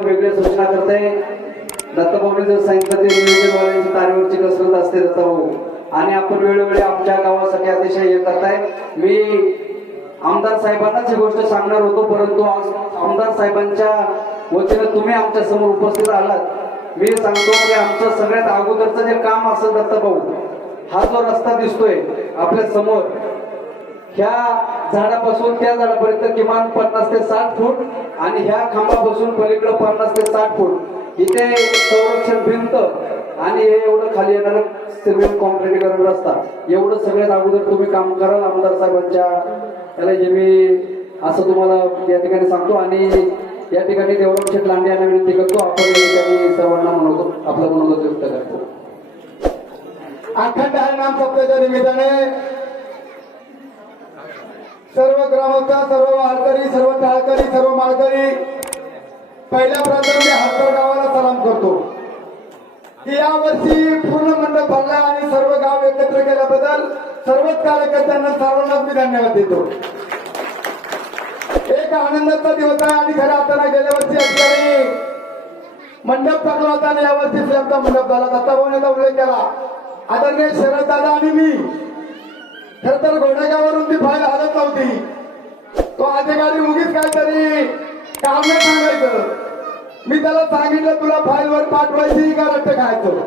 वेगळ्या सूचना करते. दत्तभाऊने जर सांगितलं ते नियोजनवाल्यांची तारेवरची कसरत असते दत्तभाऊ. आणि आपण वेळोवेळी आमच्या गावासाठी अतिशय हे करताय. मी आमदार साहेबांनाच ही गोष्ट सांगणार होतो परंतु आज आमदार साहेबांच्या वतीनं तुम्ही आमच्यासमोर उपस्थित आलात. मी सांगतो की आमचं सगळ्यात अगोदरचं जे काम असं दत्तभाऊ हा जो रस्ता दिसतोय आपल्यासमोर ह्या झाडापासून त्या झाडापर्यंत किमान पन्नास ते साठ फूट आणि ह्या खांबापासून पलीकडे पन्नास ते साठ फूट. इथे संरक्षण भिंत आणि हे एवढं खाली येणार सिमेंट कॉन्क्रीटीकरण रस्ता. एवढं सगळ्यात अगोदर तुम्ही काम कराल आमदार साहेबांच्या. त्याला हे मी असं तुम्हाला या ठिकाणी सांगतो आणि या ठिकाणी देवराम शेठ लांडे यांना विनंती करतो. आपण या ठिकाणी सर्वांना म्हणतो आपलं मनोगत व्यक्त करतो. अखंड हरिनाम सप्ताहाच्या निमित्ताने सर्व ग्रामस्थ सर्व वारकरी सर्व टाळकरी सर्व माळकरी पहिल्या प्रथम मी हरकर गावाला सलाम करतो. की या वर्षी पूर्ण मंडप भरला आणि सर्व गाव एकत्र केल्याबद्दल सर्वच कार्यकर्त्यांना सर्वांनाच मी धन्यवाद देतो. एक आनंदाचा दिवस आहे आणि खऱ्या आता गेल्या वर्षी असल्याने मंडप टाकला होता आणि यावर्षी स्लॅबचा मंडप झाला. दत्ताभाऊने उल्लेख केला? आदरणीय शरद दादा आणि मी. खर तर घोडेगावरून ती फाईल हलत नव्हती. तो अधिकारी उगीच काहीतरी काम नाही सांगायचं. मी त्याला सांगितलं तुला फाईल वर पाठवायची का रट्ट खायचं?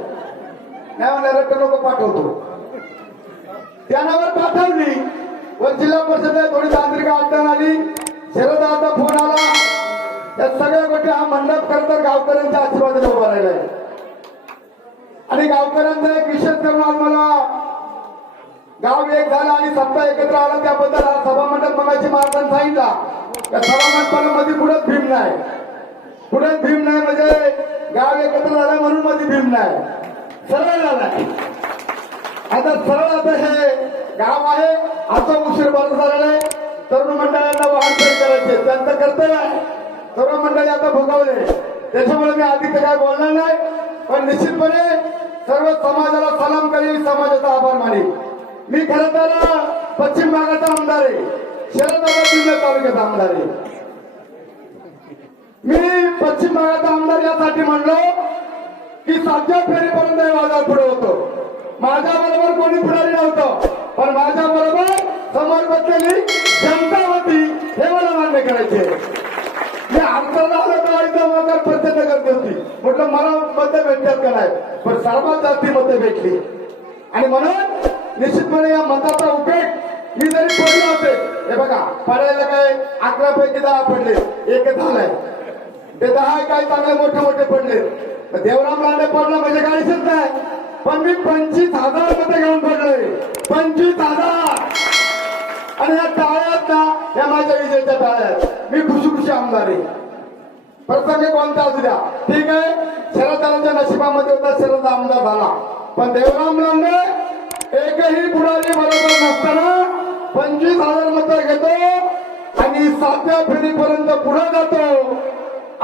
नाही म्हणलं रट्ट लोक पाठवतो. त्यानावर पाठवली. व जिल्हा परिषद थोडी तांत्रिक अडचण आली. शरदाचा फोन आला. या सगळ्या गोष्टी हा मंडप करता गावकऱ्यांच्या आशीर्वादाला उभा राहिलाय. आणि गावकऱ्यांचा एक विशेष करून आज मला. गाव एक झाला आणि सत्ता एकत्र आला त्याबद्दल हा सभा मंडप मगाची महाराजांनी सांगितला. त्या सभा मंडपामध्ये भीम नाही. पुढे भीम नाही म्हणजे गाव एकत्र आला म्हणून मध्ये भीम नाही. सरळ झालाय आता सरळ आता हे गाव आहे असं उशीर बरं झालेलं आहे. तरुण मंडळांना वाहनतरी करायचे त्यांचं कर्तव्य आहे. तरुण मंडळी आता भोगवले त्याच्यामुळे मी अधिक काय बोलणार नाही पण निश्चितपणे सर्व समाजाला सलाम करेल समाजाचा आभार मानेल. मी खरं तर पश्चिम भागाचा आमदार आहे. शरदादा जिल्हा तालुक्याचा आमदार आहे. मी पश्चिम भागाचा आमदार यासाठी म्हणलो की सातव्या फेरीपर्यंत हे वादात पुढे होतो. माझ्या बरोबर कोणी पुढारी नव्हतं पण माझ्या बरोबर समोर बसलेली जनता होती हे मला मान्य करायचे. मी आमदारला आलो तर एकदम प्रचंड करते होती. म्हटलं मला मतं भेटतात का नाही पण सर्वात जास्ती मतं भेटली. आणि म्हणून निश्चितपणे या मताचा उपयोग मी जरी पडली होते हे बघा पडायला काय अकरा पैकी दहा पडले एक झालाय. ते दहा काय चांगले मोठे मोठे पडले. देवराम लांडे पडला म्हणजे काहीच नाही पण मी पंचवीस हजार मते घेऊन पडले पंचवीस हजार! आणि या टाळ्यात ना या माझ्या विजयच्या टाळ्यात मी खुशी खुशी आमदार आहे. प्रसंग कोणता असू द्या. ठीक आहे? शरदाच्या नशिबामध्ये होता शरद आमदार झाला. पण देवराम लांडे एकही बुडाली बरोबर नसताना पंचवीस हजार मतं घेतो आणि सातव्या फेरीपर्यंत पुढे जातो.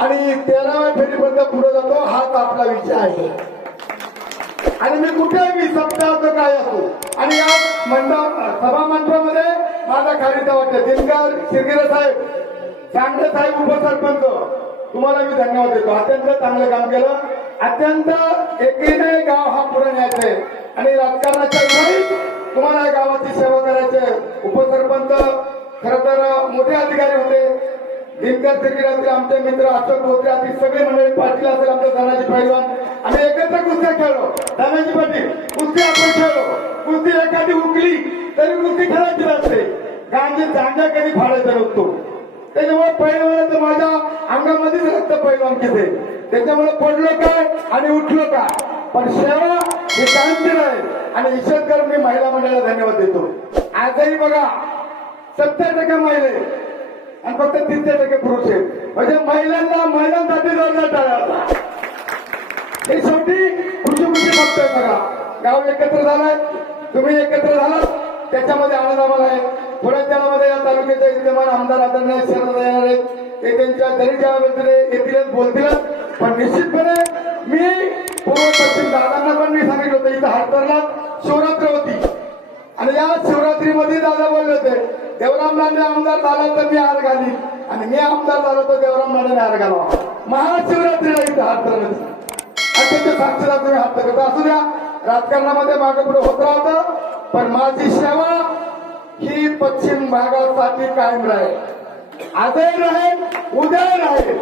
आणि तेराव्या फेरीपर्यंत पुढे जातो हाच आपला विषय आहे. आणि मी कुठेही सप्ताहाचं काय असो आणि या मंडप सभा मंडपामध्ये माझा खाली वाटतं दिनकर शिरगिरे साहेब चांगले साहेब उपसरपंच तुम्हाला मी धन्यवाद देतो. अत्यंत चांगलं काम केलं. अत्यंत एकीने अधिकारी होते दिनकर शिरगिरे असतील आमचे मित्र अशोक बोत्रे असतील सगळे मंडळी पाटील असेल आमच्या धनाजी पैलवान. आम्ही एकत्र कुस्त्या खेळलो. धनाजी पाटील कुस्ती आपण खेळलो. कुस्ती एखादी उकली तरी कुस्ती खेळायची नसते. गांधी जांजा कधी फाडायचा नसतो. त्याच्यामुळे पहिलवान माझ्या अंगामध्येच रक्त पहिलवान किती त्याच्यामुळे पडलो काय आणि उठलो काय पण सेवा हे शांती नाही. आणि विशेष मी महिला मंडळाला धन्यवाद देतो. आजही बघा सत्तर टक्के महिला आणि फक्त तीनशे टक्के पुरुष आहेत. म्हणजे महिलांना महिलांसाठी जोडण्यात टाळा हे शेवटी खुशी खुशी बघतोय बघा. गाव एकत्र झालाय तुम्ही एकत्र झालात त्याच्यामध्ये आनंद आम्हाला आहे. थोड्या काळामध्ये या तालुक्याचे विद्यमान आमदार आदरणीय शरद येणार आहेत. ते त्यांच्या दरीच्या व्यतिरे येतीलच बोलतीलच पण निश्चित मी पूर्व पश्चिम दादांना पण मी सांगितलं होतं इथं हरतरला शिवरात्र होती आणि या आमदार झाला तर मी हार घाली आणि मी आमदार झालो तर देवराम माने नार घालावा. महाशिवरात्रीला इथं हात धरण्याचं. आणि साक्षीला तुम्ही हात करत असू द्या राजकारणामध्ये मागे पुढे होत राहतं पण माझी सेवा ही पश्चिम भागासाठी कायम राहील. आजही राहील उद्याही राहील.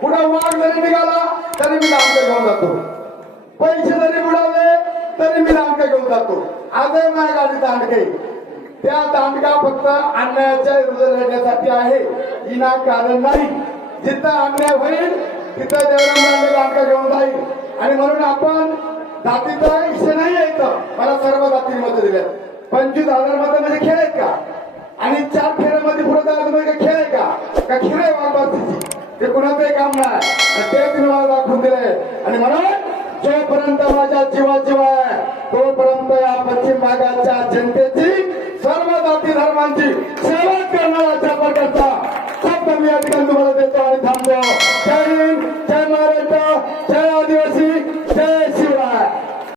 पुढे वाघ जरी निघाला तरी मी लांबे घेऊन जातो. पैसे जरी बुडवले तरी मी दांडका घेऊन जातो. आजही माझ्या गाडी दांडके त्या दांडगा फक्त अन्यायाच्या विरुद्ध लढण्यासाठी आहे. विना कारण नाही. जिथं अन्याय होईल तिथं देवराम दांडका घेऊन जाईल. आणि म्हणून आपण जातीचा विषय नाही यायचं मला सर्व जाती मतं दिल्यात पंचवीस हजार मतं म्हणजे खेळ आहेत का? आणि चार फेऱ्यामध्ये पुढे जायचं म्हणजे खेळ आहे का? खेळ आहे वाघबारतीची ते कुणाचंही काम नाही आणि ते तुम्ही मला दाखवून दिले आणि म्हणून जोपर्यंत माझ्या जीवाजीव आहे तोपर्यंत या पश्चिम भागाच्या जनतेची सर्व जाती सेवा करणारा अशा प्रकारचा शब्द मी या ठिकाणी तुम्हाला देतो आणि थांबतो. जय हिंद जय महाराष्ट्र